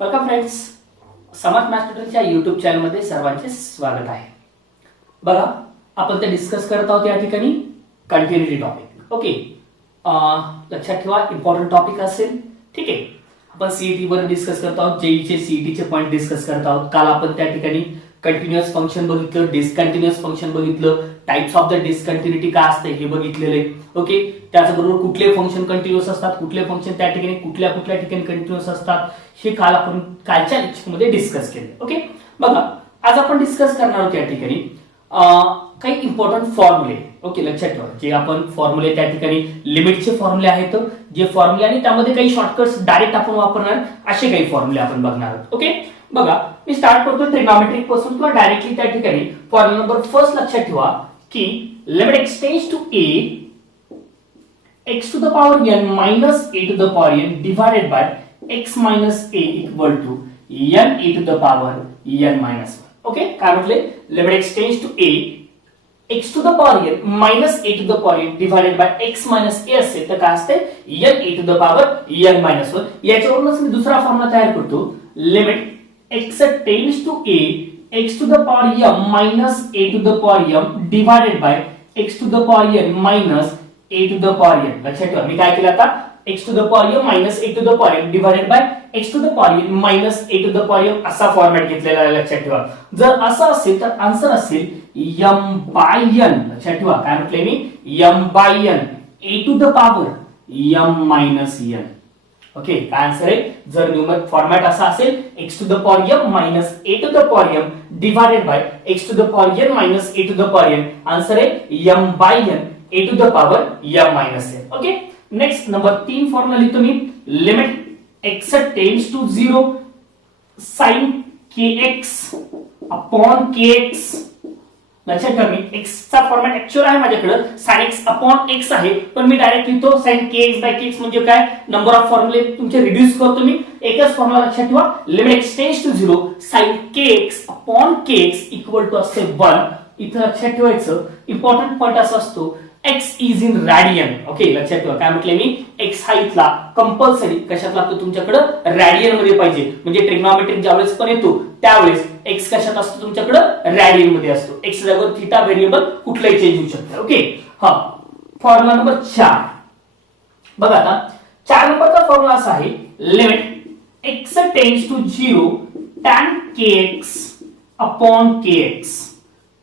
Welcome friends, समर्थ maths ट्युटोरियलच्या YouTube चॅनलमध्ये सर्वांचे स्वागत आहे. बघा, आपण ते डिस्कस करत आहोत या ठिकाणी कंटिन्युटी टॉपिक. ओके, लक्षात ठेवा, इम्पॉर्टंट टॉपिक असेल. ठीक आहे, आपण सीईटी वर डिस्कस करत आहोत, जेईचे सीईटीचे पॉइंट डिस्कस करत आहोत. काल आपण त्या ठिकाणी कंटिन्युअस फंक्शन बघितलं, डिस्कंटिन्युअस फंक्शन बघितलं, टाइप्स ऑफ द डिस्कंटिन्युटी काय असते हे बघितलेले. ओके, त्याचबरोबर कुठले फंक्शन कंटिन्युअस असतात, कुठले फंक्शन त्या ठिकाणी कुठल्या कुठल्या ठिकाणी कंटिन्युअस असतात हे काल आपण कालच्या लेक्चरमध्ये डिस्कस केले. ओके, बघा आज आपण डिस्कस करणार आहोत या ठिकाणी काही इम्पॉर्टंट फॉर्म्युले. ओके, लक्षात ठेवा, जे आपण फॉर्म्युले त्या ठिकाणी लिमिटचे फॉर्म्युले आहेत, जे फॉर्म्युले आणि त्यामध्ये काही शॉर्टकट्स डायरेक्ट आपण वापरणार असे काही फॉर्म्युले आपण बघणार आहोत. ओके, बघा मी स्टार्ट करतो ट्रिग्नॉमेट्रिक पासून किंवा डायरेक्टली त्या ठिकाणी फॉर्म्युला नंबर फर्स्ट लक्षात ठेवा की limit x tends to a x to the power n minus a to the power n divided by x minus a equal to n a to the power n minus 1. Okay, काय म्हटले? Limit x tends to a x to the power n minus a to the power n divided by x minus a असेल तर काय असते? n a to the power n minus 1. याच्यावरूनच मी दुसरा formula तयार करतो. Limit x tends to a x to the power m minus a to the power m divided by x to the power n minus a to the power n. लक्षात ठेवा, मी काय केलं आता? x to the power m minus a to the power n divided by x to the power n minus a to the power m असा format घेतलेला आहे. लक्षात ठेवा, जर असं असेल तर आन्सर असेल m by n. लक्षात ठेवा, काय म्हटले मी? m by n a to the power m minus n. Okay, काय आन्सर आहे? जर न्यूमरिक फॉर्मॅट असा असेल x to the power m minus a to the power m divided by x to the power n minus a to the power n, answer आहे m by n a to the power m minus n. Okay, next number 3 formula लिहितो मी. Limit x tends to 0 sin kx upon kx. लक्षात ठेवा, मी x चा format actual आहे माझ्याकडे, sin x upon x आहे, पण मी डायरेक्ट लिहितो sin kx by kx. म्हणजे काय? नंबर ऑफ फॉर्म्युले तुमचे रिड्यूस करतो मी. एकच फॉर्म्युला लक्षात ठेवा. Limit x tends to 0 sin kx upon kx equal to असते 1. इथं लक्षात ठेवायचं इम्पॉर्टंट पॉइंट असा असतो x is in radian. Okay, लक्षात ठेवा, काय म्हटले मी? x हा इथला कंपल्सरी कशात लागतो? तुमच्याकडे रॅडियन मध्ये पाहिजे. म्हणजे ट्रिग्नॉमेट्रिक ज्यावेळेस पण येतो त्यावेळेस x कशात असतो? तुमच्याकडे रॅडियन मध्ये असतो. x जागेवर थीटा व्हेरिएबल कुठलाही चेंज होऊ शकतो. ओके, हा फॉर्म्युला नंबर 4. बघा आता 4 नंबरचा फॉर्म्युला असा आहे. Limit x tends to 0 tan kx upon kx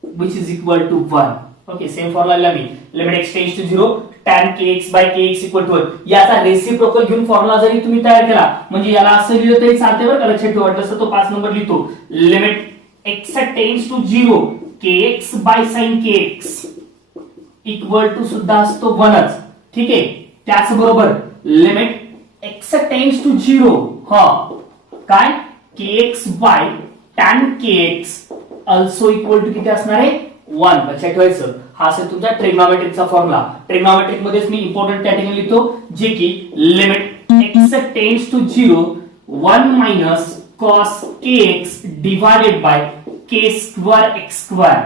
which is equal to 1. Okay, same formula मी. Limit x tends to 0 tan kx by kx equal to 1. याचा रेसिप्रोकल घेऊन फॉर्म्युला जरी तुम्ही तयार केला म्हणजे याला असं लिहिलं तरी चालते बरं का. लक्षात ठेवा, वाटलं तो 5 नंबर लिहितो. Limit x tends to 0 kx by sin kx equal to सुद्धा असतो 1च. ठीक आहे, त्याच बरोबर लिमिट x टेंड्स टू 0 हा काय kx by tan kx also equal to किती असणार आहे? 1. लक्षात ठेवायचं, हा असेल तुमचा ट्रिग्नॉमेट्रिकचा फॉर्म्युला. ट्रिग्नॉमेट्रिक मध्येच मी इम्पॉर्टंट त्या ठिकाणी लिहितो, जे की limit x tends to 0 1 minus cos kx divided by k square x square.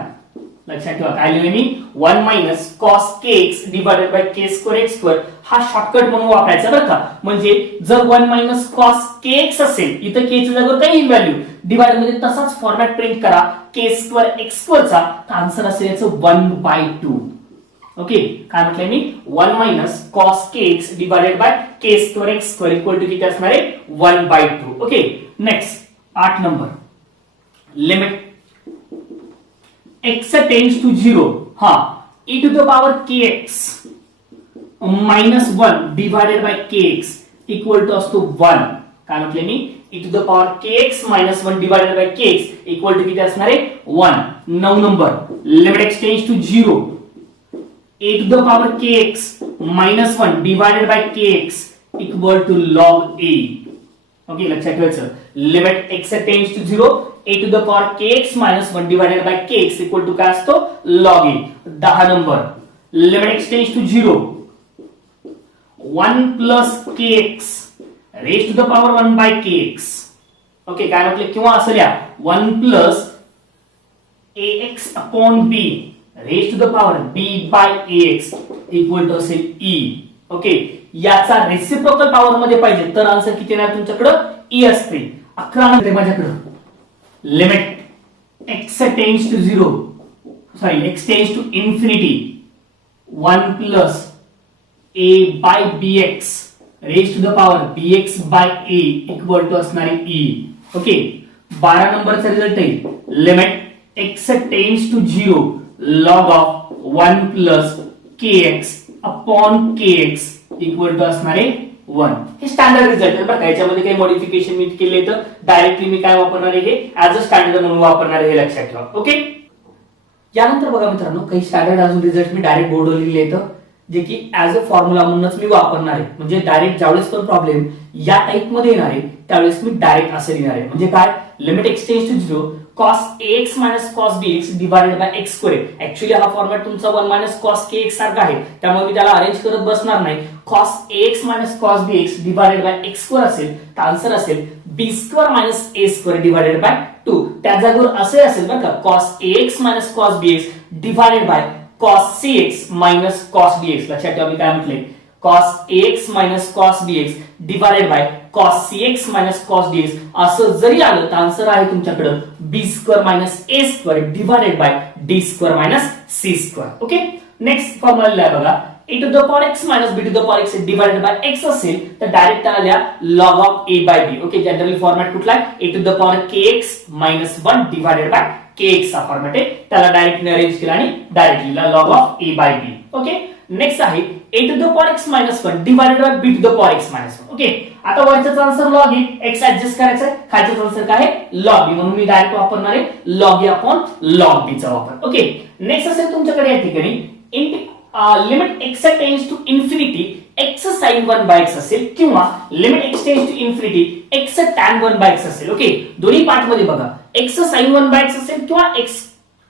लक्षात ठेवा, काय लिहिले मी? 1 minus cos kx divided by k square x square. हा शॉर्टकट म्हणून वापरायचा बरं का. म्हणजे जर 1 minus cos kx असेल, इथं k च्या जागेवर काही व्हॅल्यू डिवाइड मध्ये तसाच फॉर्मॅट प्रिंट करा k square x square चा, तर आन्सर असेल याचं 1/2. ओके, काय म्हटलंय मी? 1 minus cos kx divided by k square x square equal to किती असणार आहे? 1/2. Okay, next 8 number. Limit x tends to 0 हा e to the power kx minus 1 divided by kx equal to असतो 1. काय म्हटले मी? e to the power kx minus 1 divided by kx equal to किती असणार आहे? 1. 9 number. Limit x tends to 0 a to the power kx minus 1 divided by kx equal to log a. Okay, लक्षात ठेवायचं, limit x tends to 0 a to the power kx minus 1 divided by kx equal to काय असतो? log a. 10 number. Limit x tends to 0 1 plus kx raised to the power 1 by kx. Okay, काय म्हटले? किंवा असं लिहा 1 plus ax upon b raised to the power b by ax equal to असेल e. Okay, याचा reciprocal power मध्ये पाहिजे तर आन्सर किती येणार तुमच्याकडे? e असते. 11 नंबर माझ्याकडे limit x tends to 0 sorry x tends to infinity 1 plus a by bx raise to the power bx by a equal to असणारे e. ओके 12 नंबरचा रिझल्ट आहे limit x tends to 0 log of 1 plus kx upon kx equal to असणारे 1. हे standard result आहे बरं. याच्यामध्ये काही modification मी केले तर डायरेक्टली मी काय वापरणार आहे हे ऍज अ स्टँडर्ड म्हणून वापरणार आहे हे लक्षात ठेवा. ओके यानंतर बघा मित्रांनो काही स्टँडर्ड अजून रिझल्ट मी डायरेक्ट बोर्डवर लिहिले येतं जे की ऍज अ फॉर्म्युला म्हणूनच मी वापरणार आहे. म्हणजे डायरेक्ट ज्यावेळेस पण प्रॉब्लेम या टाइप मध्ये येणार आहे त्यावेळेस मी डायरेक्ट असं लिहिणार आहे. म्हणजे काय limit x tends to 0 cos ax minus cos bx divided by x square. Actually हा फॉर्मॅट तुमचा 1 minus cos kx सारखा आहे त्यामुळे मी त्याला अरेंज करत बसणार नाही. cos ax minus cos bx divided by x square असेल तर आन्सर असेल b square minus a square divided by 2. त्या जागेवर असे असेल बरं का cos ax minus cos bx divided by cos cx minus cos dx. लक्षात ठेवा मी काय म्हटले cos ax minus cos bx divided by cos cx minus cos dx असं जरी आलं तर आन्सर आहे तुमच्याकडे b square minus a square divided by d square minus c square. Okay next formula आहे बघा a to the power x minus b to the power x divided by x असेल तर डायरेक्ट त्याला लिहा log of a by b. Okay generally format कुठला आहे a to the power kx minus 1 divided by kx चा format आहे त्याला directly arrange केला आणि डायरेक्टली लिहा log of a by b. Okay next आहे a to the power x minus 1 divided by b to the power x minus 1. Okay आता वरचा answer log a x adjust करायचा आहे खालचा आन्सर काय आहे log b म्हणून मी डायरेक्ट वापरणार आहे log a upon log b चा वापर. ओके नेक्स्ट असेल तुमच्याकडे या ठिकाणी limit x tends to infinity x sin 1 by x असेल किंवा limit x tends to infinity x tan 1 by x असेल. ओके दोन्ही पार्ट मध्ये बघा x sin 1 by x असेल किंवा x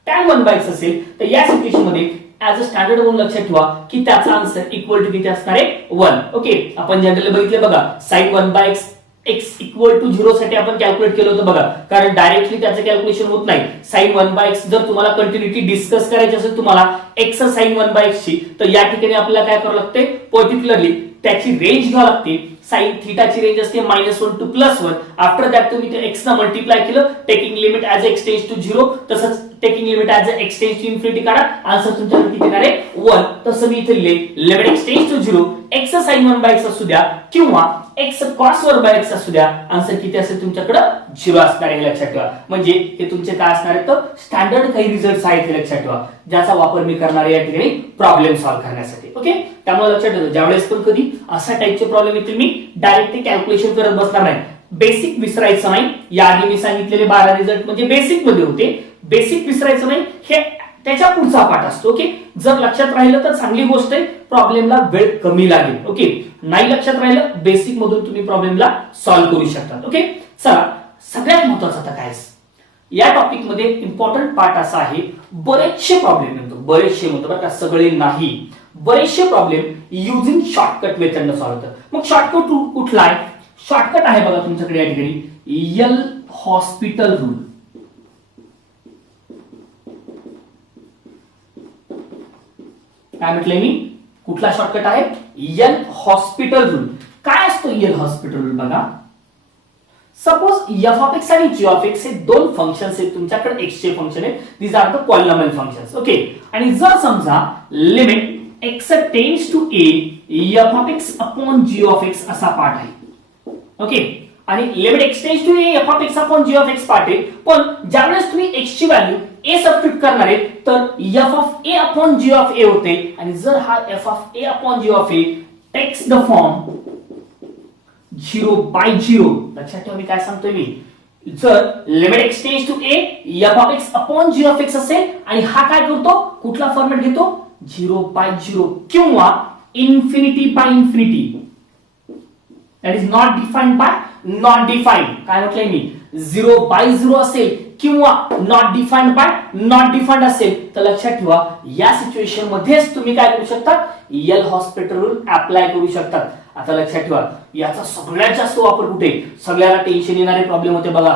tan 1 by x असेल तर या सिच्युएशन मध्ये ऍज अ स्टँडर्ड म्हणून लक्षात ठेवा की त्याचा आन्सर इक्वल टू किती असणार आहे 1. ओके आपण जनरली बघितले बघा sin 1 by x x equal to 0 साठी आपण कॅल्क्युलेट केलं होतं बघा कारण डायरेक्टली त्याचं कॅल्क्युलेशन होत नाही. sin 1 by x जर तुम्हाला कंटिन्युटी डिस्कस करायची असेल तुम्हाला x sin 1 by x ची तर या ठिकाणी आपल्याला काय करावं लागते पर्टिक्युलरली त्याची रेंज घ्यावी लागते. sin थीटा ची रेंज असते -1 टू +1. आफ्टर दॅट तुम्ही ते x ना मल्टिप्लाय केलं taking limit as x tends to 0 तसंच taking limit as x tends to infinity काढा आन्सर तुमच्याकडे किती येणार आहे 1. तसं मी इथे लिहिले limit x tends to 0 x sin 1 by x असू द्या किंवा x cos 1 by x असू द्या आन्सर किती असेल तुमच्याकडे 0 असणार आहे लक्षात ठेवा. म्हणजे हे तुमचे काय असणार आहे तर स्टँडर्ड काही रिझल्ट्स आहेत हे लक्षात ठेवा ज्याचा वापर मी करणार आहे या ठिकाणी प्रॉब्लेम सॉल्व्ह करण्यासाठी. ओके त्यामुळे लक्षात ठेवा ज्यावेळेस पण कधी अशा टाइपचे प्रॉब्लेम येतील मी डायरेक्ट ते कॅल्क्युलेशन करत बसणार नाही. बेसिक विसरायचं नाही. याआधी मी सांगितलेले 12 रिझल्ट म्हणजे बेसिक मध्ये होते. बेसिक विसरायचं नाही हे त्याच्या पुढचा पाठ असतो. ओके जर लक्षात राहिलं तर चांगली गोष्ट आहे प्रॉब्लेमला वेळ कमी लागेल. ओके नाही लक्षात राहिलं बेसिक मधून तुम्ही प्रॉब्लेमला सॉल्व्ह करू शकता. ओके चला सगळ्यात महत्त्वाचं आता काय या टॉपिक मध्ये इम्पॉर्टंट पार्ट असा आहे बरेचसे प्रॉब्लेम येतो बरेचसे म्हणतो बरं का सगळे नाही बरेचसे प्रॉब्लेम युजिंग शॉर्टकट मेथड न सॉल्व्ह होतं. मग शॉर्टकट कुठला आहे शॉर्टकट आहे बघा तुमच्याकडे या ठिकाणी एल हॉस्पिटल रूल. काय म्हटलंय मी कुठला शॉर्टकट आहे एल हॉस्पिटल रूल. काय असतो एल हॉस्पिटल रूल बघा सपोज एफ ऑफ एक्स आणि जी ऑफ एक्स हे दोन फंक्शन्स आहेत तुमच्याकडे एक्स चे फंक्शन आहेत these are the polynomial functions. Okay आणि जर समजा limit x tends to a f of x upon g of x असा पार्ट आहे. ओके आणि limit x tends to a f of x upon g of x part आहे पण ज्यावेळेस तुम्ही एक्स ची व्हॅल्यू ए सबस्टिट्यूट करणार आहे तर f of a upon g of a होते आणि जर हा f of a upon g of a takes the form 0/0 लक्षात ठेवा मी काय सांगतोय मी जर limit x tends to a f of x upon g of x असेल आणि हा काय करतो कुठला फॉर्मॅट घेतो 0/0 किंवा infinity by infinity that is not defined by not defined. काय म्हटलंय मी 0/0 असेल किंवा not defined by not defined असेल तर लक्षात ठेवा या सिच्युएशन मध्येच तुम्ही काय करू शकता एल हॉस्पिटल रूल अप्लाय करू शकता. आता लक्षात ठेवा याचा सगळ्यात जास्त वापर कुठे सगळ्याला टेन्शन येणारे प्रॉब्लेम होते बघा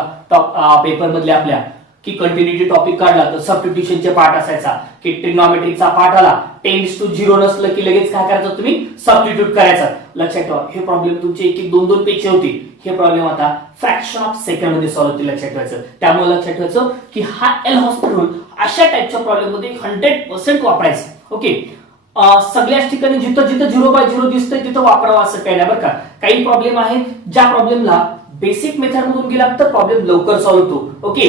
पेपर मधले आपल्या की कंटिन्युटी टॉपिक काढला तर सबस्टिट्यूशनचे पार्ट असायचा, की ट्रिग्नॉमेट्रिकचा पार्ट आला टेन्स टू 0 नसलं की लगेच काय करायचं तुम्ही सबस्टिट्यूट करायचा. लक्षात ठेवा हे प्रॉब्लेम तुमचे एक एक दोन दोन पेजचे होते. हे प्रॉब्लेम आता फ्रॅक्शन ऑफ सेकंड मध्ये सॉल्व्ह होतील. लक्षात ठेवायचं. त्यामुळे लक्षात ठेवायचं की हा एल हॉस्पिटल रूल अशा टाइपच्या प्रॉब्लेम मध्ये 100% वापरायचा. ओके, सगळ्याच ठिकाणी जिथं जिथं 0/0 दिसतंय तिथं वापरावं असं काही नाही बरं का. काही प्रॉब्लेम आहेत ज्या प्रॉब्लेमला बेसिक मेथड मधून गेला तर प्रॉब्लेम लवकर सॉल्व्ह होतो. ओके,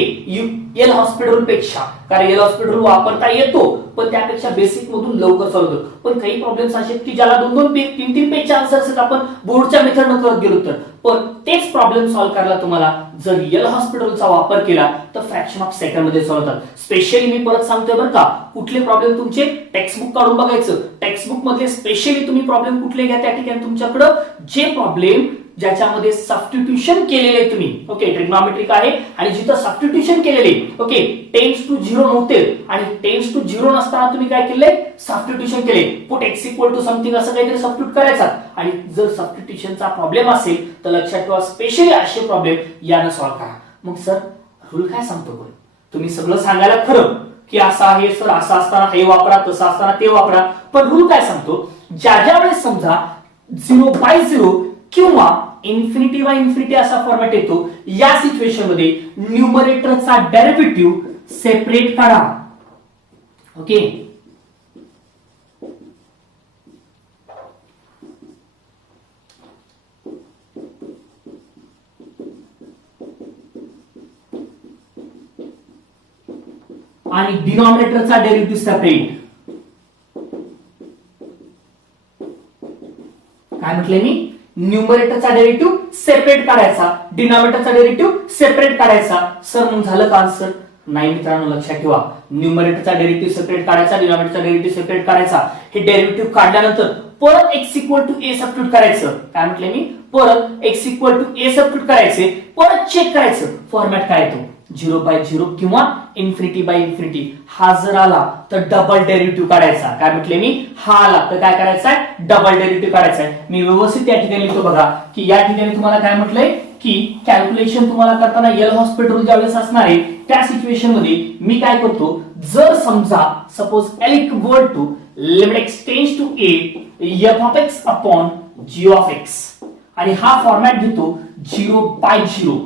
एल हॉस्पिटल पेक्षा, कारण एल हॉस्पिटल वापरता येतो पण त्यापेक्षा बेसिक मधून लवकर सॉल्व्ह होतो. पण काही प्रॉब्लेम्स असे की ज्याला 2-2 पेज 3-3 पेजचे आन्सर्स आपण बोर्डच्या मेथडनं करत गेलो तर, पण तेच प्रॉब्लेम सॉल्व्ह करायला तुम्हाला जर एल हॉस्पिटलचा वापर केला तर फ्रॅक्शन ऑफ सेकंड मध्ये सॉल्व्ह होतात. स्पेशली मी परत सांगतोय बरं का, कुठले प्रॉब्लेम तुमचे टेक्स्टबुक काढून बघायचं. टेक्स्टबुक मधले स्पेशली तुम्ही प्रॉब्लेम कुठले घ्या त्या ठिकाणी तुमच्याकडे जे प्रॉब्लेम ज्याच्यामध्ये सबस्टिट्यूशन केलेले तुम्ही, ओके, ट्रिग्नॉमेट्रिक आहे आणि जिथं सबस्टिट्यूशन केलेले, ओके, टेन्स टू 0 नव्हते आणि टेन्स टू 0 नसताना तुम्ही काय केले सबस्टिट्यूशन केले. Put x equal to something असं काहीतरी सबस्टिट्यूट करायचा आणि जर सबस्टिट्यूशनचा प्रॉब्लेम असेल तर लक्षात ठेवा स्पेशली असे प्रॉब्लेम यानं सॉल्व्ह करा. मग सर रूल काय सांगतो बरं, तुम्ही सगळं सांगायला खरं की असं आहे सर, असं असताना हे वापरा, तसं असताना ते वापरा, पण रूल काय सांगतो, ज्या वेळेस समजा 0/0 किंवा इन्फिनिटी बाय इन्फिनिटी असा फॉर्मॅट येतो, या सिच्युएशन मध्ये न्यूमरेटरचा डेरिव्हेटिव्ह सेपरेट काढा. ओके, आणि डिनॉमिनेटरचा डेरिव्हेटिव्ह सेपरेट. काय म्हटले मी, न्यूमरेटरचा डेरिव्हेटिव्ह सेपरेट काढायचा, डिनॉमिनेटरचा डेरिव्हेटिव्ह सेपरेट काढायचा. सर मग झालं का आन्सर? नाही मित्रांनो, लक्षात ठेवा न्यूमरेटरचा डेरिव्हेटिव्ह सेपरेट काढायचा, डिनॉमिनेटरचा डेरिव्हेटिव्ह सेपरेट काढायचा. हे डेरिव्हेटिव्ह काढल्यानंतर परत x equal to a substitute करायचं. काय म्हटले मी, परत x equal to a substitute करायचे, परत चेक करायचं फॉर्मॅट काय येतो, 0/0 किंवा इन्फिनिटी बाय इन्फिनिटी. हा जर आला तर डबल डेरिव्हेटिव्ह काढायचा. काय म्हटले मी, हा आला तर काय करायचा आहे, डबल डेरिव्हेटिव्ह काढायचा आहे. मी व्यवस्थित या ठिकाणी लिहितो बघा की या ठिकाणी तुम्हाला काय म्हटलंय की कॅल्क्युलेशन तुम्हाला करताना एल हॉस्पिटल ज्यावेळेस असणार आहे त्या सिच्युएशन मध्ये मी काय करतो, जर समजा suppose l equal to limit x tends to a f of x upon g of x आणि हा फॉर्मॅट घेतो 0/0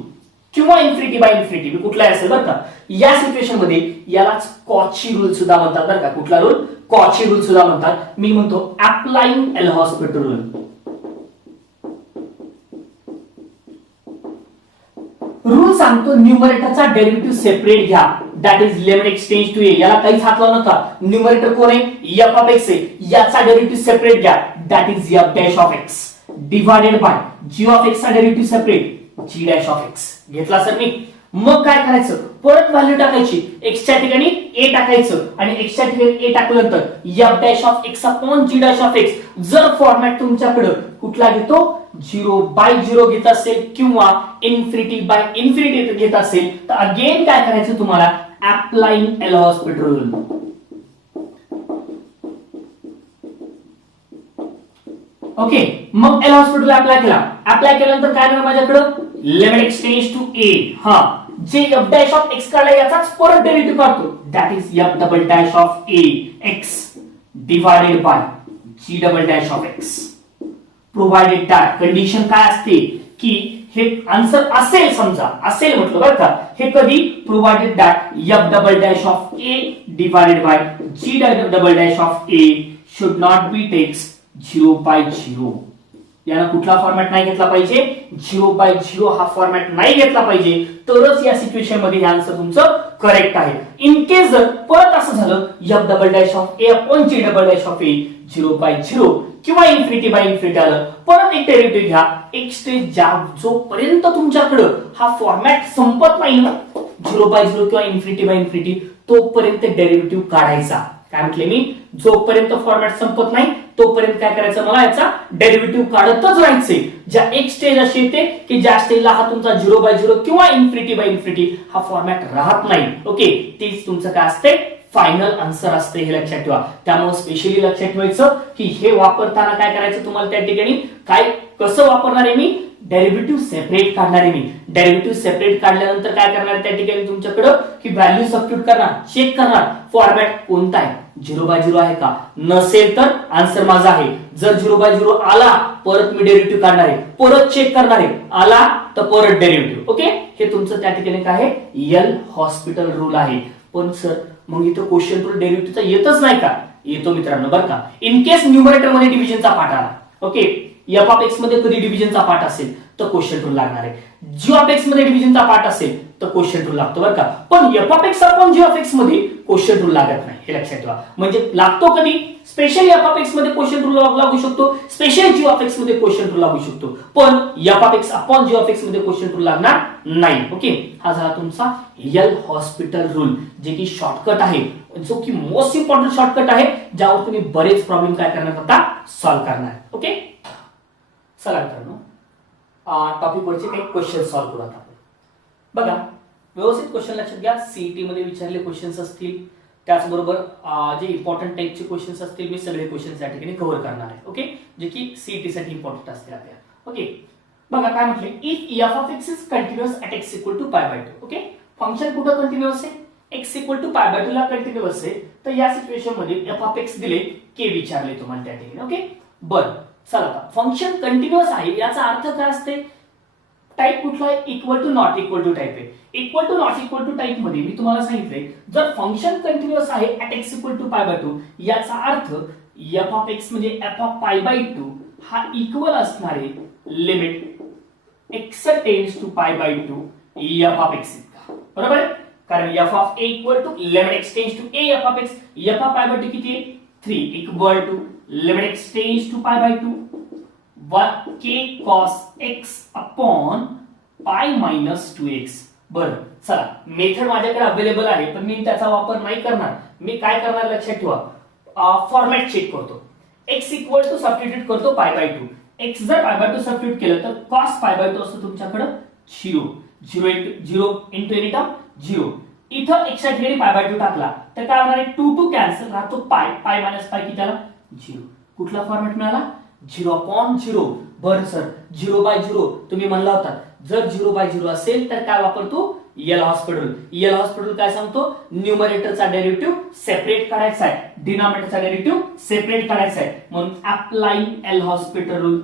किंवा इन्फिनिटी बाय इन्फिनिटी, मी कुठलाही असेल बरं का. या सिच्युएशन मध्ये यालाच कॉची रूल सुद्धा म्हणतात बरं का. कुठला रूल, कॉची रूल सुद्धा म्हणतात. मी म्हणतो applying L'Hospital rule. Rule सांगतो न्यूमरेटरचा डेरिव्हेटिव्ह सेपरेट घ्या, that is limit x tends to a. याला काहीच हात लावू नका. न्यूमरेटर कोण आहे, f of x आहे, याचा डेरिव्हेटिव्ह सेपरेट घ्या, that is f dash of x divided by g of x चा derivative separate g dash of x घेतला सर मी. मग काय करायचं, परत व्हॅल्यू टाकायची, x च्या ठिकाणी a टाकायचं आणि x च्या ठिकाणी a टाकल्यानंतर f dash of x upon g dash of x. जर फॉर्मॅट तुमच्याकडे कुठला घेतो, 0/0 घेत असेल किंवा इन्फिनिटी बाय इन्फिनिटी घेत असेल तर अगेन काय करायचं तुम्हाला, applying L'Hospital rule. Okay, मग एल हॉस्पिटल अप्लाय केला. अप्लाय केल्यानंतर काय झालं माझ्याकडे, limit x tends to a. हा, जे f डॅश ऑफ x काढला याचाच परत डेरिव्हेटिव्ह काढतो, that is f double dash of a x divided by g double dash of x. Provided that condition काय असते की हे आन्सर असेल, समजा असेल म्हटलं बरं का, हे कधी, provided that f double dash of a divided by g double dash of a should not be takes 0/0. याला कुठला फॉर्मॅट नाही घेतला पाहिजे, 0/0 हा फॉर्मॅट नाही घेतला पाहिजे, तरच या सिच्युएशन मध्ये हे आन्सर तुमचं करेक्ट आहे. इन केस जर परत असं झालं, f double dash of a upon g double dash of a 0/0 किंवा इन्फिनिटी बाय इन्फिनिटी आलं, परत एक डेरिव्हेटिव्ह घ्या, x स्टेज जोपर्यंत तुमच्याकडे हा फॉर्मॅट संपत नाही ना, 0/0 किंवा इन्फिनिटी बाय इन्फिनिटी, तोपर्यंत डेरिव्हेटिव्ह काढायचा. काय म्हटले मी, जोपर्यंत फॉर्मॅट संपत नाही तोपर्यंत काय करायचं, मला याचा डेरिव्हेटिव्ह काढतच राहायचे. ज्या एक स्टेज अशी येते की ज्या स्टेजला हा तुमचा 0/0 किंवा इन्फिनिटी बाय इन्फिनिटी हा फॉर्मॅट राहत नाही. ओके, तेच तुमचं काय असते, फायनल आन्सर असते, हे लक्षात ठेवा. त्यामुळे स्पेशली लक्षात ठेवायचं की हे वापरताना काय करायचं तुम्हाला, त्या ठिकाणी काय कसं वापरणार आहे मी, डेरिव्हेटिव्ह सेपरेट काढणार आहे मी. डेरिव्हेटिव्ह सेपरेट काढल्यानंतर काय करणार त्या ठिकाणी तुमच्याकडं की व्हॅल्यू सबस्टिट्यूट करणार, चेक करणार फॉर्मॅट कोणता आहे, 0/0 आहे का, नसेल तर आन्सर माझा आहे. जर 0/0 आला परत मी डेरिव्हेटिव्ह काढणार आहे, परत चेक करणार आहे, आला तर परत डेरिव्हेटिव्ह. ओके, हे तुमचं त्या ठिकाणी काय आहे, एल हॉस्पिटल रूल आहे. पण सर मग इथं क्वेश्चन रूल डेरिव्हेटिव्हचा येतच नाही का? येतो मित्रांनो बरं का. इन केस न्यूमरेटर मध्ये डिव्हिजनचा पार्ट आला, ओके, एफ ऑफ एक्स मध्ये कधी डिव्हिजनचा पार्ट असेल तर क्वेश्चन रूल लागणार आहे. जी ऑफ एक्स मध्ये डिव्हिजनचा पार्ट असेल तर क्वेश्चन रूल लागतो बरं का. पण f of x upon g of x मध्ये क्वेश्चन रूल लागत नाही, हे लक्षात ठेवा. म्हणजे लागतो कधी, स्पेशली एफ ऑफ एक्स मध्ये क्वेश्चन रूल लागू शकतो, स्पेशली जी ऑफ एक्स मध्ये क्वेश्चन रूल लागू शकतो, पण f of x upon g of x मध्ये क्वेश्चन रूल लागणार नाही. ओके, हा झाला तुमचा एल हॉस्पिटल रूल, जे की शॉर्टकट आहे, जो की मोस्ट इम्पॉर्टंट शॉर्टकट आहे, ज्यावर तुम्ही बरेच प्रॉब्लेम काय करणार आता सॉल्व्ह करणार. ओके, चला मित्रांनो टॉपिक वरचे काही क्वेश्चन सॉल्व्ह करू आता. बघा व्यवस्थित क्वेश्चन लक्षात घ्या. सीईटी मध्ये विचारले क्वेश्चन्स असतील, त्याचबरोबर जे इम्पॉर्टंट टाईपचे क्वेश्चन्स असतील, मी सगळे क्वेश्चन्स या ठिकाणी कव्हर करणार आहे. ओके, जे की सीईटी साठी इम्पॉर्टंट असतील आपल्या. ओके, बघा काय म्हटले, if f of x is continuous at x equal to π/2. Okay, function कुठं कंटिन्युअस आहे, एक्स इक्वल टू π/2 ला कंटिन्युअस आहे, तर या सिच्युएशन मध्ये एफ ऑफ एक्स दिले, के विचारले तुम्हाला त्या ठिकाणी. ओके, बरं चला, फंक्शन कंटिन्युअस आहे याचा अर्थ काय असते, टाइप कुठला आहे, equal to not equal to type आहे. Equal to not equal to type मध्ये मी तुम्हाला सांगितले, जर फंक्शन कंटिन्युअस आहे ॲट एक्स इक्वल टू π/2 याचा अर्थ एफ ऑफ एक्स म्हणजे एफ ऑफ π/2 हा इक्वल असणार आहे limit x tends to π/2 f of x इतका, बरोबर आहे. कारण f of a equal to limit x tends to a f of x, f of π/2 किती आहे 3 equal to limit x tends to π/2 k cos x upon pi minus 2x. बरं चला, method माझ्याकडे available आहे, पण मी त्याचा वापर नाही करणार. मी काय करणार लक्षात ठेवा, फॉर्मॅट चेक करतो, x इक्वल टू सबस्टिट्यूट करतो π/2. x जर π/2 सबस्टिट्यूट केलं तर cos π/2 असतो तुमच्याकडे 0 इंटू एनी टर्म 0. इथं x च्या ठिकाणी π/2 टाकला तर काय होणार आहे, 2 कॅन्सल राहतो, पाय मायनस पाय किती आला 0. कुठला फॉर्मॅट मिळाला, 0/0. बरं सर 0/0 तुम्ही म्हणला होता, जर 0/0 असेल तर काय वापरतो, एल हॉस्पिटल. एल हॉस्पिटल काय सांगतो, न्यूमरेटरचा डेरिव्हेटिव्ह सेपरेट काढायचा आहे, डिनॉमिनेटरचा डेरिव्हेटिव्ह सेपरेट काढायचा आहे, म्हणून अप्लाइंग एल हॉस्पिटल रूल.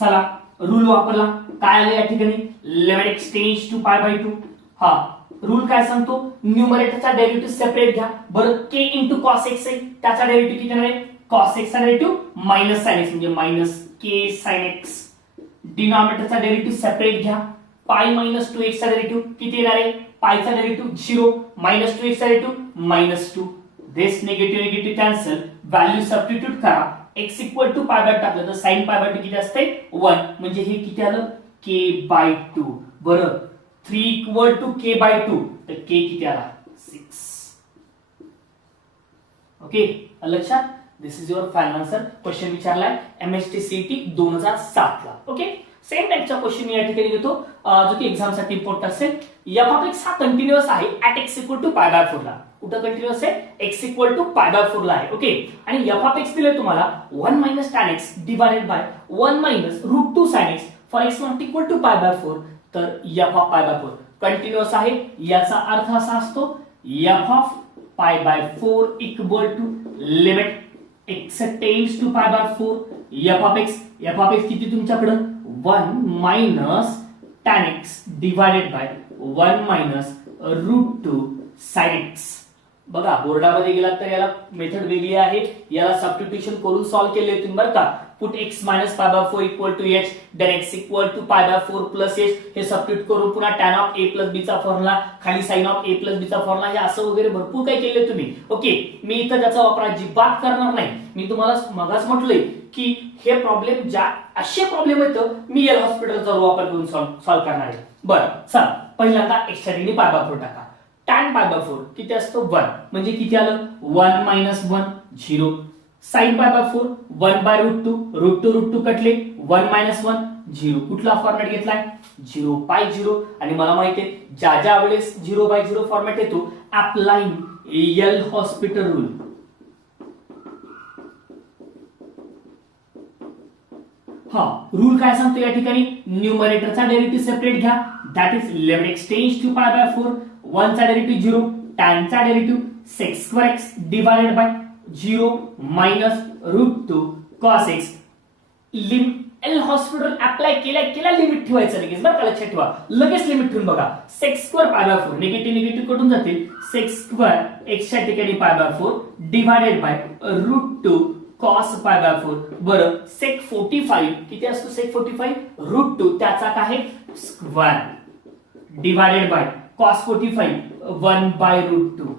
चला रूल वापरला, काय आलं या ठिकाणी, लिमिट एक्स टेंड्स टू π/2. हा रूल काय सांगतो, न्यूमरेटरचा डेरिव्हेटिव्ह सेपरेट घ्या. बरं k इंटू कॉस एक्स आहे, त्याचा डेरिव्हेटिव्ह किती येणार आहे, कॉस एक्सचा डेरिव्हेटिव्ह मायनस साइन एक्स म्हणजे मायनस के साइन एक्स. डिनॉमिनेटरचा डेरिव्हेटिव्ह सेपरेट घ्या, पाय मायनस 2x चा डेरिव्हेटिव्ह किती येणार आहे, पायचा डेरिव्हेटिव्ह 0 मायनस 2x चा डेरिव्हेटिव्ह मायनस 2. दिस निगेटिव्ह कॅन्सल, व्हॅल्यू सबस्टिट्यूट करा, x इक्वल टू π/2 टाकलं तर साइन π/2 किती असते 1, म्हणजे हे किती आलं k/2. बरं 3 इक्वल टू k/2 तर k किती आला 6. ओके, लक्षात, this is your final answer. Question विचारलाय एमएसटी सीईटी 2007 ला. ओके, सेम टाइपचा क्वेश्चन मी या ठिकाणी घेतो, जो की एक्झाम साठी इम्पॉर्टंट असेल. एफ ऑफ एक्स हा कंटिन्युअस आहे ऍट एक्स इक्वल टू π/4 ला. कुठं कंटिन्युअस आहे, एक्स इक्वल टू π/4 ला आहे. ओके, आणि एफ ऑफ एक्स दिले तुम्हाला 1 minus tan x divided by 1 minus √2 sin x for x not equal to π/4. तर एफ ऑफ π/4 कंटिन्युअस आहे, याचा अर्थ असा असतो f of π/4 equal to limit x tends to π/4 f of x किती तुमच्याकडे 1 minus tan x divided by 1 minus √2 sin x. बघा बोर्डामध्ये गेलात तर याला मेथड वेगळी आहे, याला सबस्टिट्यूशन करून सॉल्व्ह केले तुम्ही बरं का. Put x minus π/4 equal to h, then x equal to π/4 plus h, हे सबस्टिट्यूट करून पुन्हा tan of a plus b चा फॉर्म्युला, खाली sin of a plus b चा फॉर्म्युला, हे असं वगैरे भरपूर काही केले तुम्ही. ओके, मी इथं त्याचा वापर अजिबात करणार नाही. मी तुम्हाला मगाच म्हटलंय की हे प्रॉब्लेम ज्या असे प्रॉब्लेम येतं मी एल हॉस्पिटलचा वापर करून सॉल्व्ह करणार आहे. बरं चला, पहिल्यांदा x च्या ठिकाणी π/4 टाका. tan π/4 किती असतो 1, म्हणजे किती आलं 1 मायनस 1 0. sin π/4 1/√2 कटले 1 मायनस 1 0. कुठला फॉर्मॅट घेतलाय 0/0. आणि मला माहिती आहे ज्या वेळेस 0/0 फॉर्मॅट येतो अप्लाइंग एल हॉस्पिटल रूल. हा रूल काय सांगतो या ठिकाणी, न्यूमरेटरचा डेरिव्हेटिव्ह सेपरेट घ्या, that is limit x tends to pi by 4, 1 चा डेरिव्हेटिव्ह 0, tan चा derivative sec square x divided by 0 minus √2 cos x. L'Hospital apply केल्या लिमिट ठेवायचं लगेच बरं का, लक्षात ठेवा, लगेच लिमिट ठेवून बघा. sec square pi by 4 negative कटून जाते, sec स्क्वेअर x च्या ठिकाणी pi by 4 divided by √2 cos pi by 4. बरं sec 45 किती असतो, sec 45 √2 त्याचा काय square divided by cos 45 1 by √2.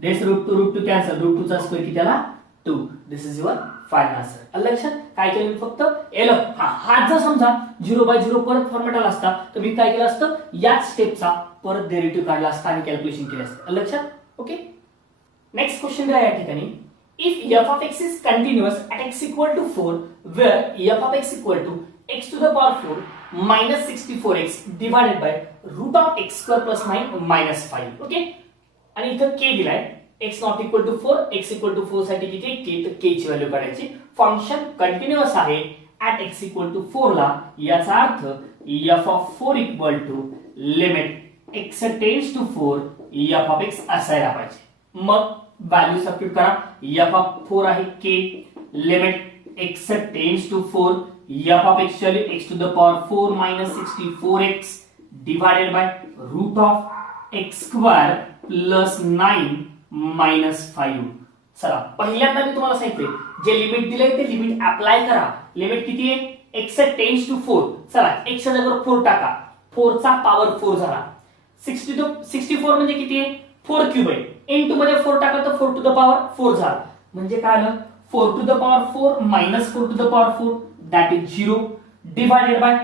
This √2 cancel, √2 चा स्क्वेअर किती आला 2. This is your final answer. लक्षात काय केलं मी फक्त एल हा जर समजा 0/0 परत फॉर्मॅट आला असता तर मी काय केलं असतं, याच स्टेपचा परत डेरिव्हेटिव्ह काढला असता आणि कॅल्क्युलेशन केलं असतं. लक्षात. ओके, नेक्स्ट क्वेश्चन दिला या ठिकाणी, if f of x is continuous at x equal to 4 where f of x equal to x to the power 4 minus 64x divided by root of x square plus 9 minus 5. Okay, आणि इथं k दिलाय, x not equal to 4, x equal to 4 साठी किती k, तर k ची value काढायची. Function continuous आहे at x equal to 4 ला, याचा अर्थ f of 4 equal to limit x tends to 4 f of x असायला पाहिजे. मग व्हॅल्यू सबस्टिट्यूट करा, f of 4 आहे k, limit x tends to 4 f of x ची x to the power 4 minus 64x divided by root of x square plus 9 minus 5. चला, पहिल्यांदा मी तुम्हाला सांगितले जे लिमिट दिले ते लिमिट अप्लाय करा. लिमिट किती आहे, x टेंड्स टू 4. चला, x च्या जागेवर 4 टाका, 4 चा पॉवर 4 झाला. 64 म्हणजे किती आहे, 4 क्यूब आहे. इनटू मध्ये 4 टाका तर 4 टू द पॉवर 4 झाला. म्हणजे काय आलं, 4 to the power 4 minus 4 to the power 4 that is 0 divided by,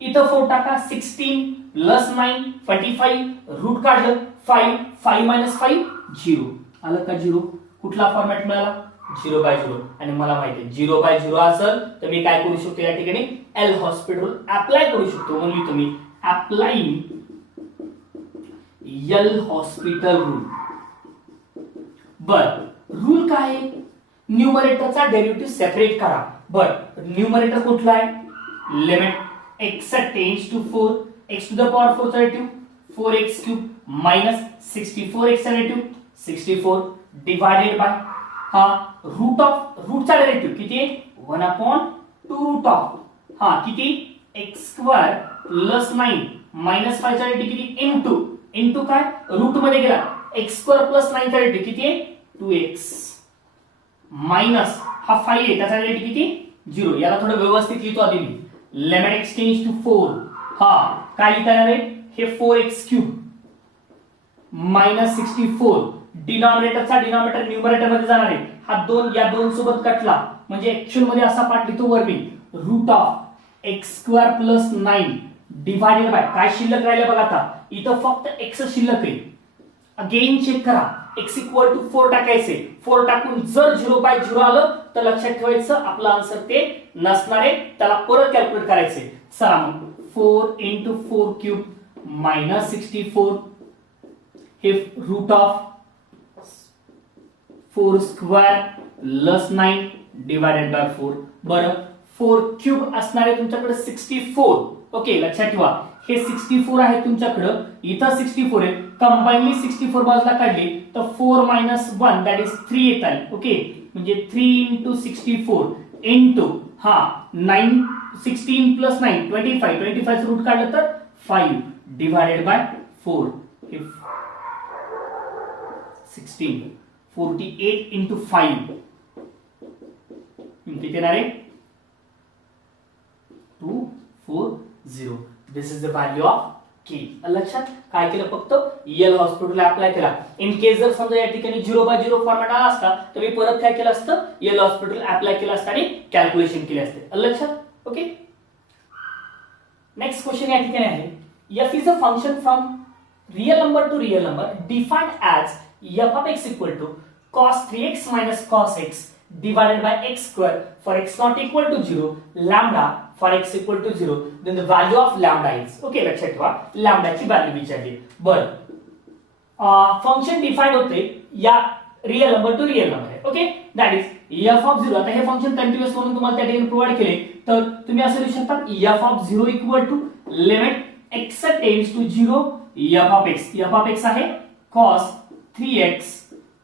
इथं 4 टाका, 16 प्लस 9 45, रूट काढलं 5 मायनस 5 0. आलं का 0. कुठला फॉर्मॅट मिळाला, 0/0. आणि मला माहिती आहे 0/0 असेल तर मी काय करू शकतो, या ठिकाणी एल हॉस्पिटल अप्लाय करू शकतो. म्हणून तुम्ही अप्लाइंग एल हॉस्पिटल रूल. बर, रूल काय आहे, न्यूमरेटरचा डेरिव्हेटिव्ह सेपरेट करा. बर, न्यूमरेटर कुठला आहे, limit x tends to 4 x to the power 4 चा derivative 4x cube minus 64x चा डेरिव्हेटिव्ह 64 डिवाइडेड बाय हा रूट चा डेरिव्हेटिव्ह किती आहे 1/2 रूट ऑफ हा किती x स्क्वेअर प्लस 9 मायनस 5 चा डेरिव्हेटिव्ह किती इनटू काय रूट मध्ये गेला x स्क्वेअर प्लस 9 चा डेरिव्हेटिव्ह किती आहे 2x मायनस हा 5 आहे त्याचा डेरिव्हेटिव्ह किती 0. याला थोडं व्यवस्थित लिहितो आधी मी. लिमिट x टेंड्स टू 4 हा काय लिहिता येणार आहे हे 4x क्यूब मायनस 64 डिनॉमिनेटरचा डिनॉमिनेटर न्यूमरेटर मध्ये जाणार आहे. हा 2 या 2 सोबत कटला म्हणजे ऍक्च्युअल मध्ये असा पार्ट लिहितो वर मी root of x square plus 9 divided by काय शिल्लक राहिले बघा आता इथं फक्त x शिल्लक आहे. अगेन चेक करा x इक्वल टू 4 टाकायचे 4 टाकून जर 0/0 आलं तर लक्षात ठेवायचं आपलं आन्सर ते नसणार आहे त्याला परत कॅल्क्युलेट करायचे. चला मग 4 into 4 क्यूब मायनस 64 हे root of 4 square plus 9 divided by 4. बरं 4 क्यूब असणार आहे तुमच्याकडे 64. ओके लक्षात ठेवा हे 64 आहे तुमच्याकडे इथं 64 आहे कंबाइनली 64 बाजूला काढली तर 4 minus 1 दॅट इज 3 येत आहे. ओके म्हणजे 3 into 64 into हा 9 16 plus 9 25 रूट काढलं तर 5 डिवाइडेड बाय 4 हे 16 48 into 5 किती येणार आहे 240. दिस इज द व्हॅल्यू ऑफ के. लक्षात काय केलं फक्त एल हॉस्पिटल अप्लाय केला. इन केस जर समजा या ठिकाणी 0/0 फॉर्मॅट आला असता तर मी परत काय केलं असतं एल हॉस्पिटल अप्लाय केलं असतं आणि कॅल्क्युलेशन केले असते. लक्षात. ओके नेक्स्ट क्वेश्चन या ठिकाणी आहे f is a function from real number to real number defined as f of x equal to cos 3x minus cos x divided by x square for x not equal to 0 lambda for x equal to 0 then the value of lambda is. Okay लक्षात ठेवा lambda ची value विचारली. बरं function defined होते या real number to real number आहे. Okay that is f of zero, आता हे फंक्शन कंटिन्युअस म्हणून तुम्हाला त्या ठिकाणी प्रोव्हाइड केले, तर तुम्ही असं लिहू शकता f of zero equal to limit x tends to zero f of x आहे cos 3x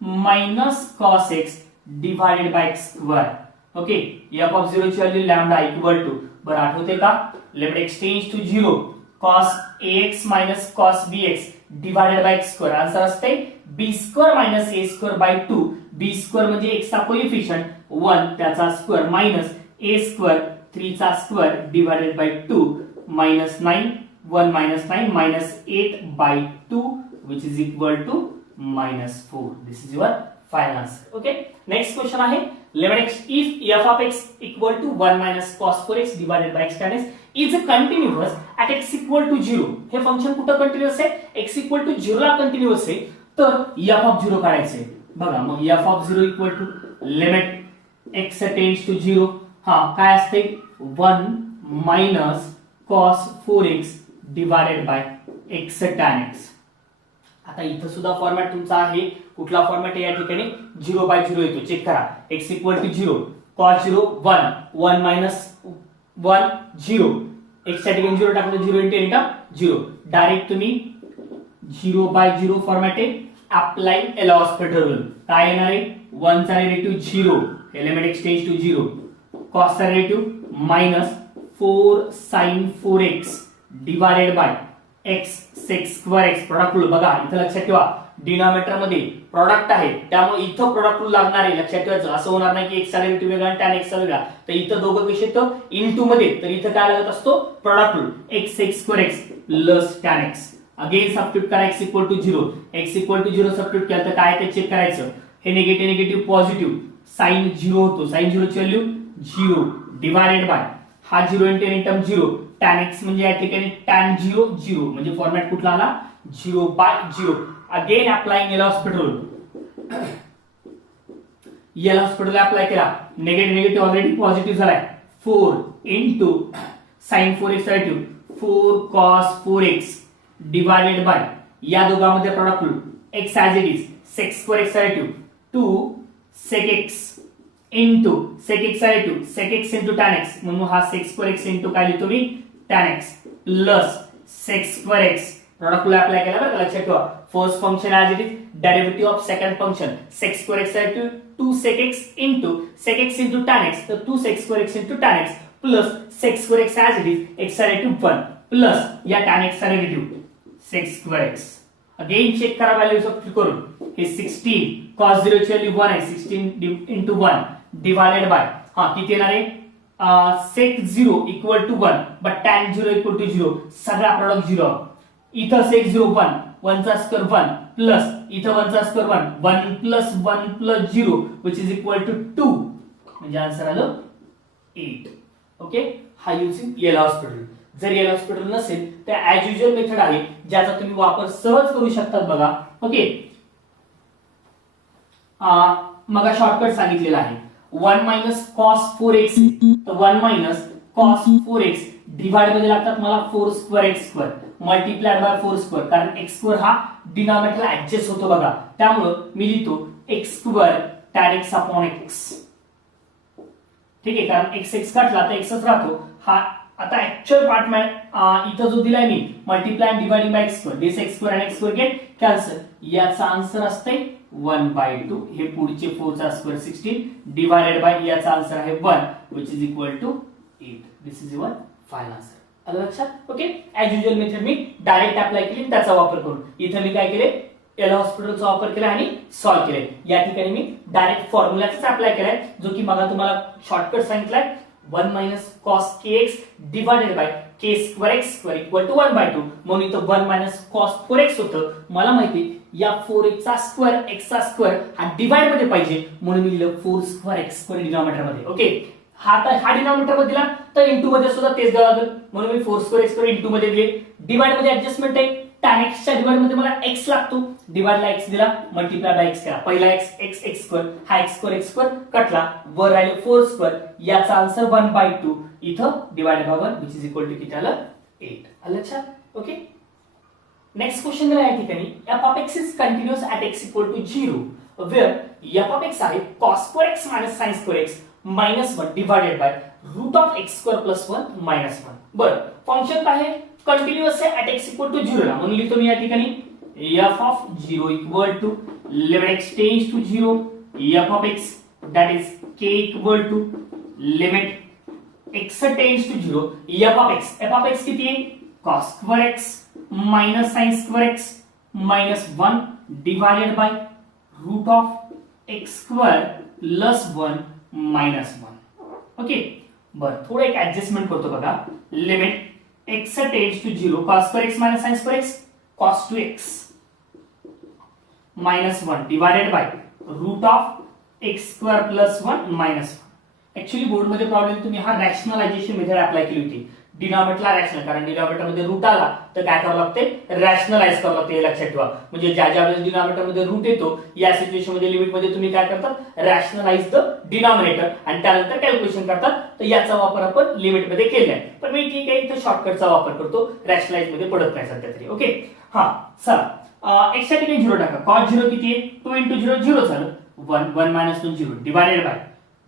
मायनस cos x divided by x square. Okay, f of zero ची व्हॅल्यू लॅम्बडा इक्वल टू, बरं आठवते का, limit x tends to zero cos ax minus cos bx divided bye x square. Answer असते b square minus a square by 2. b square म्हणजे x चा coefficient 1 त्याचा square minus a square 3 चा square divided by 2 minus 9 1 minus 9 minus 8 by 2 which is equal to minus 4. This is your final answer. Okay. Next question आहे limit x if f of x equal to 1 minus cos 4x divided by x tan x is a continuous at x equal to 0. हे function कुठं continuous आहे, x equal to 0 ला continuous आहे, तर f of 0 काढायचे. बघा मग f of 0 equal to limit x tends to 0. हा काय असते 1 minus cos 4x divided bye x tan x. आता इथं सुद्धा फॉर्मॅट तुमचा आहे, कुठला फॉर्मॅट आहे या ठिकाणी 0 बाय 0 येतो, चेक करा. x equal to 0 cos 0 1 1 minus 1 0, x च्या ठिकाणी 0 टाकलं 0 इंटू इंटू 0, डायरेक्ट तुम्ही 0 बाय 0 फॉर्मॅट आहे. अप्लाइंग एल हॉस्पिटल रूल काय येणार आहे, 1 चा derivative 0 element x tends to 0, cos चा derivative minus 4 sin 4x divided bye x sec square x. Product rule बघा इथं लक्षात ठेवा, डिनॉमिनेटर मध्ये प्रोडक्ट आहे त्यामुळे इथं प्रोडक्ट रूल लागणार आहे, लक्षात ठेवायचं. असं होणार नाही की x चा डेरिव्हेटिव्ह वेगळा आणि tan x चा वेगळा, तर इथं दोघं कसे येतं इनटू मध्ये, तर इथं काय लागत असतो product rule x sec square x plus tan x. Again substitute करा x equal to 0, x equal to 0 substitute केलं तर काय ते चेक करायचं, हे निगेटिव्ह पॉझिटिव्ह साइन 0 होतो, साइन 0 ची व्हॅल्यू 0 डिवाइडेड बाय हा 0 इंटू इंटम 0 tan x म्हणजे या ठिकाणी tan 0 0 म्हणजे फॉर्मॅट कुठला आला 0 by 0. Again applying L'Hospital rule, L'Hospital apply केला, निगेटिव्ह ऑलरेडी पॉझिटिव्ह झालाय, 4 into sin 4x negative 4 cos 4x divided by या दोघांमध्ये product rule x as it is sec square x negative 2 sec x into sec x negative sec x into tan x, म्हणून हा sec square x into काय लिहितो मी tan x plus sec square x. Product rule apply केला बरं, लक्षात ठेवा. First function as it is derivative of second function sec square x negative 2 sec x into tan x, तर 2 sec square x into tan x plus sec square x as it is x negative 1 plus या tan x negative sec square x. Again check करा value substitute करून, हे 16 cos 0 ची value 1 आहे, 16 into 1 divided by हा किती येणार आहे sec 0 equal to 1 but tan 0 equal to 0, सगळा प्रोडक्ट 0. इथं sec 0 1 1 चा स्क्वेअर 1 प्लस इथं 1 चा square 1 1 plus 1 plus 0 which is equal to 2, म्हणजे आन्सर आलं 8. ओके, हा युजिंग एल हॉस्पिटल. जर एल हॉस्पिटल नसेल तर ऍज युजुअल मेथड आहे ज्याचा तुम्ही वापर सहज करू शकतात. बघा ओके, मग शॉर्टकट सांगितलेला आहे 1 मायनस cos 4x, तर 1 मायनस cos 4x डिवाइड मध्ये लागतात मला 4 square x square multiplied by 4 square, कारण x स्क्वेअर हा डिनॉमिनेटरला ऍडजस्ट होतो बघा, त्यामुळे मी लिहितो x square tan x upon x. ठीक आहे, कारण x x काढला तर x च राहतो. हा आता ऍक्च्युअल पार्ट इथं जो दिलाय मी multiply dividing by x square, this x square आणि x स्क्वेअर गेट कॅन्सल, याचा आन्सर असते 1/2. हे पुढचे 4 चा स्क्वेअर 16 डिवाइडेड बाय याचा आन्सर आहे 1 which is equal to 8. This is your final answer. आलं लक्षात? ओके, ऍज युजुअल मेथड मी डायरेक्ट अप्लाय केली, त्याचा वापर करून इथं मी काय केले एल हॉस्पिटलचा वापर केला आणि सॉल्व्ह केले. या ठिकाणी मी डायरेक्ट फॉर्म्युलाच अप्लाय केलाय, जो की मला तुम्हाला शॉर्टकट सांगितलाय 1 minus cos kx divided by k square x square equal to 1/2, म्हणून इथं 1 मायनस cos 4x होतं. मला माहिती या 4x चा स्क्वेअर x चा स्क्वेअर हा डिवाइड मध्ये पाहिजे, म्हणून मी लिहिलं 4 स्क्वेअर x स्क्वेअर डिनॉमिनेटर मध्ये. ओके, हा डिनॉमिनेटर मध्ये दिला तर इंटू मध्ये सुद्धा तेच द्यावं लागेल, म्हणून मी 4 स्क्वेअर x स्क्वेअर इंटू मध्ये दिले. डिवाइड मध्ये ऍडजस्टमेंट आहे, tan x च्या डिवाइड मध्ये मला x लागतो, डिवाइडला x दिला मल्टिप्लाय बाय x केला, पहिला x स्क्वेअर हा x स्क्वेअर कटला, वर राहिले 4 स्क्वेअर, याचा आन्सर 1/2 इथं divided by 1 which is equal to किती आलं 8. आलं लक्षात? ओके, नेक्स्ट क्वेश्चन आहे या ठिकाणी f of x is continuous at x equal to 0 where f of x आहे cos square x minus sine square x minus 1 divided by root of x square plus 1 minus 1. बरं, function काय आहे? Continuous आहे at x equal to 0 ला, म्हणून लिहितो मी या ठिकाणी f of 0 equal to limit x tends to 0 f of x that is k equal to limit x tends to 0 f of x किती आहे? cos square x minus sine square x minus 1 divided by root of x square plus 1 minus 1. Okay, बरं थोडं एक adjustment करतो बघा. Limit x tends to 0 cos square x minus sine square x cos 2x minus 1 divided by root of x square plus 1 minus 1. Actually board मध्ये problem तुम्ही हा rationalisation method apply केली होती. डिनॉमिनेटरला रॅशनल, कारण डिनॉमिनेटर मध्ये route आला तर काय करावं लागते? रॅशनलाइज करावं लागते. हे लक्षात ठेवा. म्हणजे ज्या ज्या वेळेस डिनॉमिनेटर मध्ये रूट येतो या सिच्युएशन मध्ये लिमिट मध्ये तुम्ही काय करतात? रॅशनलाइज द डिनॉमिनेटर आणि त्यानंतर कॅल्क्युलेशन करतात. तर याचा वापर आपण लिमिट मध्ये केलाय. पण मी ठीक आहे इथे शॉर्टकटचा वापर करतो, रॅशनलाइज मध्ये पडत नाही सध्या तरी. ओके, हा चला एक्स च्या ठिकाणी 0 टाका. cos 0 किती आहे? 2 into 0 0 झालं. 1 1 minus 2 0 divided by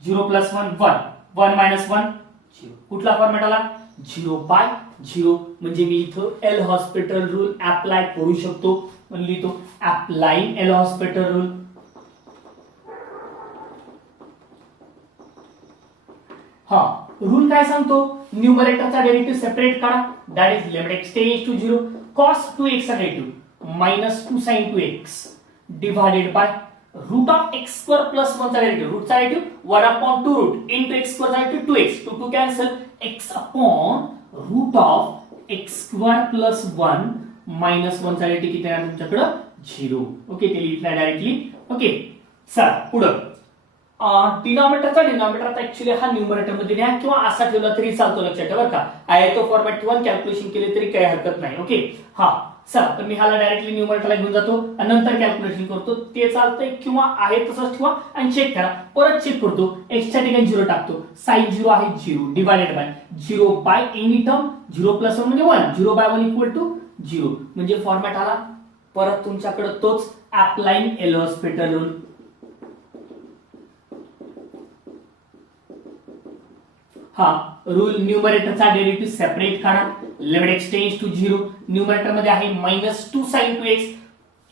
0 plus 1 1 1 minus 1 0. कुठला फॉर्मॅट आला? 0 by 0. म्हणजे मी इथं एल हॉस्पिटल रूल अप्लाय करू शकतो. म्हणून लिहितो अप्लाइंग एल हॉस्पिटल रूल. हा रूल काय सांगतो? न्यूमरेटरचा डेरिव्हेटिव्ह सेपरेट करा. That is limit x tends to 0 cos 2x चा derivative minus 2 sin 2x divided by root of x square plus 1 चा डेरिव्हेटिव्ह. रूट चा derivative 1 upon 2 root into x square चा derivative 2x 2 cancel x upon root of x square plus 1 minus 1 चा derivative किती आहे तुमच्याकडे? 0. Okay, ते लिहिलं directly. Okay, चला पुढं डिनॉमिनेटरचा ऍक्च्युअली हा न्यूमरेटर मध्ये न्या किंवा असा ठेवला तरी चालतो. लक्षात ठेवा का? आहे तो फॉर्मॅट ठेवून कॅल्क्युलेशन केले तरी काही हरकत नाही. ओके, हा चला तर मी ह्याला डायरेक्टली न्यूमरेटरला घेऊन जातो आणि नंतर कॅल्क्युलेशन करतो. ते चालतंय किंवा आहे तसंच ठेवा आणि चेक करा. परत चेक करतो. एक्स च्या ठिकाणी 0 टाकतो. साइन 0 आहे 0 divided by 0 by any term 0 plus 1 म्हणजे 1 0 बाय 1 इक्वल टू 0. म्हणजे फॉर्मॅट आला. परत तुमच्याकडे तोच अप्लाइंग एल हॉस्पिटल रूल. हा रूल न्यूमरेटरचा डेरिव्हेटिव्ह सेपरेट करा. Limit x tends to 0 numerator मध्ये आहे minus 2 sin 2x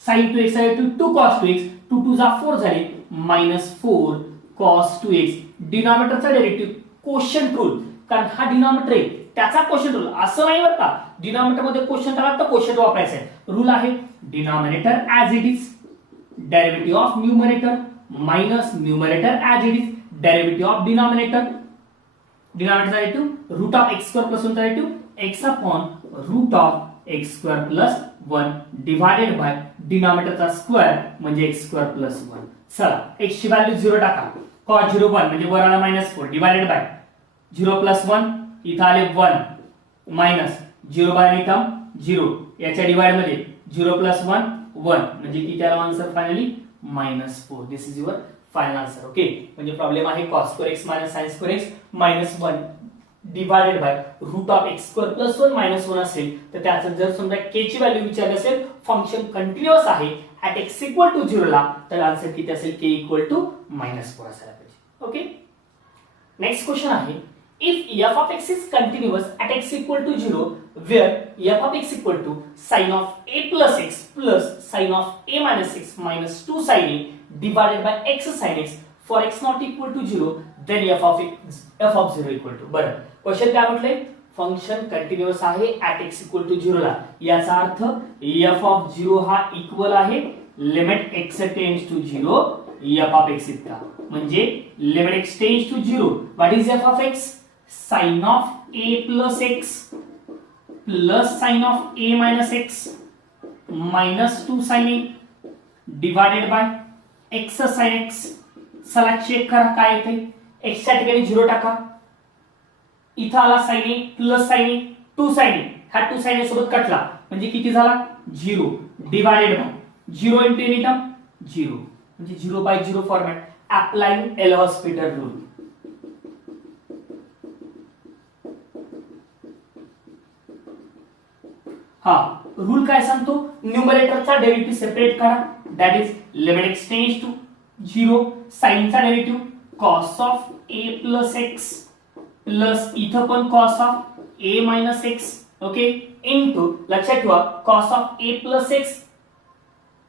sin 2x आहे 2 cos 2x 2 2 जा 4 झाले मायनस 4 cos 2x. डिनॉमिनेटरचा डेरिव्हेटिव्ह कोशंट रूल, कारण हा डिनॉमिनेटर आहे त्याचा कोशंट रूल. असं नाही बरं का, डिनॉमिनेटर मध्ये कोशंट आला तर कोशंट वापरायचा आहे. रूल आहे denominator as it is derivative of numerator minus numerator as it is derivative of denominator. Denominator derivative root of x square plus 1 derivative x upon root of x square plus 1 divided by डिनॉमिनेटरचा square म्हणजे x square plus 1. चला x ची value 0 टाका. cos 0 1 म्हणजे वर आला minus 4 divided bye 0 plus 1 इथं आले 1 मायनस 0 बाय एनी टर्म 0 याच्या डिवाइड मध्ये 0 प्लस 1 1 म्हणजे किती आला answer finally? Minus 4. This is your final answer. Okay, म्हणजे प्रॉब्लेम आहे cos square x minus sine square x minus 1 divided by root of x square plus 1 minus 1 असेल तर त्याचं जर समजा के ची व्हॅल्यू विचारली असेल, फंक्शन कंटिन्युअस आहे ऍट एक्स इक्वल टू 0 ला, तर आन्सर किती असेल? के इक्वल टू मायनस 4 असायला पाहिजे. ओके, नेक्स्ट क्वेश्चन आहे if f of x is continuous at x equal to 0 where f of x equal to sin of a plus x plus sin of a minus x minus 2 sin a divided by x sin x for x not equal to 0 then f of 0 equal to. बरं, question काय म्हटलंय? Function continuous आहे at x equal to 0 ला. याचा अर्थ f of 0 हा equal आहे limit x tends to 0 f of x इतका. म्हणजे limit x tends to 0 what is f of x? sin of a plus x plus sin of a minus x minus 2 sin a divided by x sin x. चला check करा काय येते. x च्या ठिकाणी 0 टाका. इथं आला sin a plus sin a 2 sin a. हा 2 sin a सोबत कटला म्हणजे किती झाला? 0 divided by 0 into any term 0 म्हणजे 0 by 0 format. Applying L'Hospital rule. हा रूल काय सांगतो? न्यूमरेटरचा डेरिव्हेटिव्ह सेपरेट करा. That is limit x tends to 0 साईनचा derivative cos of a plus x plus इथं पण cos of a minus x okay into लक्षात ठेवा cos of a plus x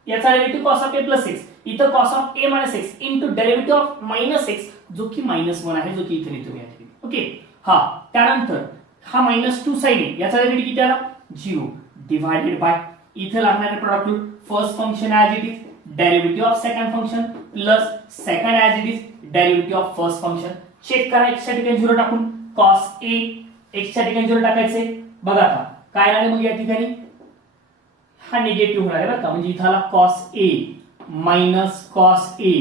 याचा derivative cos of a plus x इथं cos of a minus x into derivative of minus x जो की -1 आहे जो की इथे लिहितो मी या ठिकाणी ओके हा त्यानंतर हा -2 साइन ए याचा डेरिव्हेटिव्ह किती आला 0 डिवाइडेड बाय इथे लागणारे product root first function as it is derivative of second function plus second as it is derivative of first function check करा x च्या ठिकाणी 0 टाकून cos a x च्या ठिकाणी 0 टाकायचे बघा आता काय आले मग या ठिकाणी हा निगेटिव्ह होणार आहे बरं का म्हणजे इथं आला cos a minus cos a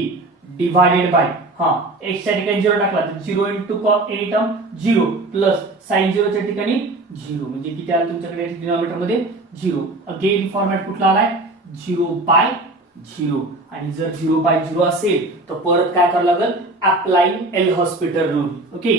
divided by हा x च्या ठिकाणी 0 टाकला तर 0 into cos any term 0 plus sin 0 च्या ठिकाणी 0 म्हणजे किती आलं तुमच्याकडे डिनॉमिनेटर मध्ये 0 अगेन फॉर्मॅट कुठला आलाय 0/0 आणि जर 0/0 असेल तर परत काय करावं लागेल applying L'Hospital rule okay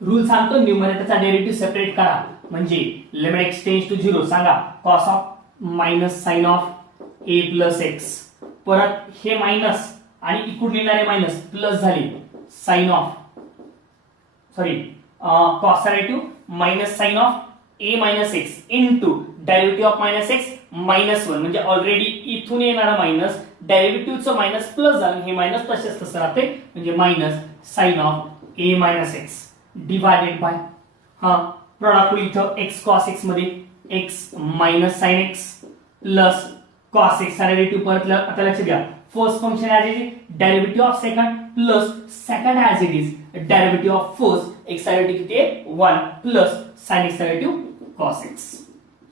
rule सांगतो न्यूमरेटरचा डेरिव्हेटिव्ह सेपरेट करा म्हणजे लिमिट x टेंड्स टू 0 सांगा cos of minus sine of a plus x परत हे मायनस आणि इकडून येणारे मायनस प्लस झाले sine of sorry cos derivative minus sine of a minus x into derivative of minus x -1 म्हणजे already इथून येणारा मायनस डेरिव्हेटिव्हचं मायनस प्लस झालं हे मायनस तसेच तसं राहते म्हणजे minus sine of a minus x divided by हा प्रोडक्ट इथं x cos x मध्ये x minus sine x plus cos x चा डेरिव्हेटिव्ह परत आता लक्ष द्या first function as it is derivative of second plus second as it is derivative of first x चा derivative किती आहे 1 प्लस sin x चा डेरिव्हेटिव्ह cos x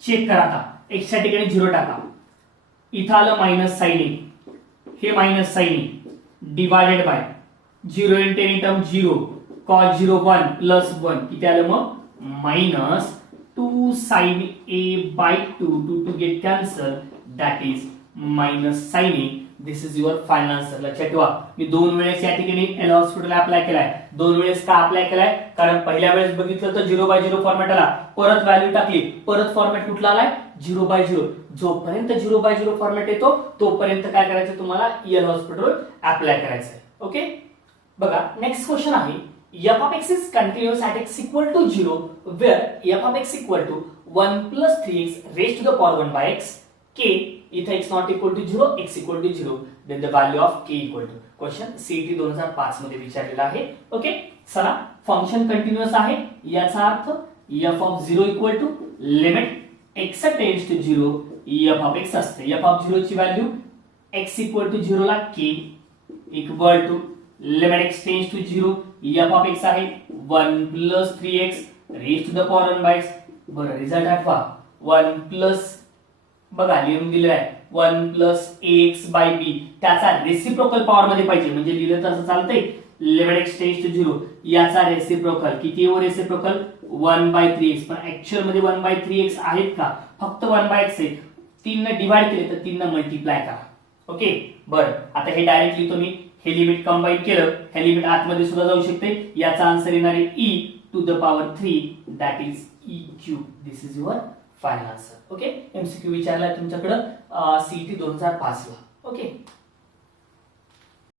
चेक करा आता x च्या ठिकाणी 0 टाका इथं आलं मायनस sin a हे minus sin a divided bye 0 into any term 0 cos 0 1 plus 1 किती आलं मग minus 2 sin a by 2 to get cancel that is minus sin a this is your final answer लक्षात ठेवा मी दोन वेळेस या ठिकाणी एल हॉस्पिटल अप्लाय केलाय दोन वेळेस का अप्लाय केलाय कारण पहिल्या वेळेस बघितलं तर 0/0 फॉर्मॅट आला परत व्हॅल्यू टाकली परत फॉर्मॅट कुठला आलाय 0/0 जोपर्यंत 0/0 फॉर्मॅट येतो तोपर्यंत काय करायचं तुम्हाला एल हॉस्पिटल अप्लाय करायचं आहे ओके बघा नेक्स्ट क्वेश्चन आहे f of x is continuous at x equal to 0 where f of x equal to 1 plus 3x raised to the power 1 by x k इथे x not equal to 0 x equal to 0 then the value of k equal to question CET 2005 मध्ये विचारलेला आहे okay चला function continuous आहे याचा अर्थ f of 0 equal to limit x tends to 0 f of x असते f of 0 ची value x equal to 0 ला k equal to limit x tends to 0 f of x आहे 1 plus 3x raised to the power 1 by x बरं result आठवा 1 plus बघा लिहून दिलेलं आहे 1 प्लस ax बाय b त्याचा रेसिप्रोकल पॉवर मध्ये पाहिजे म्हणजे लिहिलं तर असं चालतंय लिमिट x टेंड्स टू 0 याचा रेसिप्रोकल किती आहे रेसिप्रोकल 1 by 3x पण ऍक्च्युअल मध्ये 1 by 3x आहेत का फक्त 1 by x आहे 3 ने डिवाइड केले तर 3 ने मल्टिप्लाय करा ओके बरं आता हे डायरेक्टली तुम्ही हे लिमिट कंबाईन केलं हे लिमिट आतमध्ये सुद्धा जाऊ शकते याचा आन्सर येणार आहे e to the power 3 that is e cube this is your final answer okay MCQ विचारलाय तुमच्याकडे CET 2005 ला ओके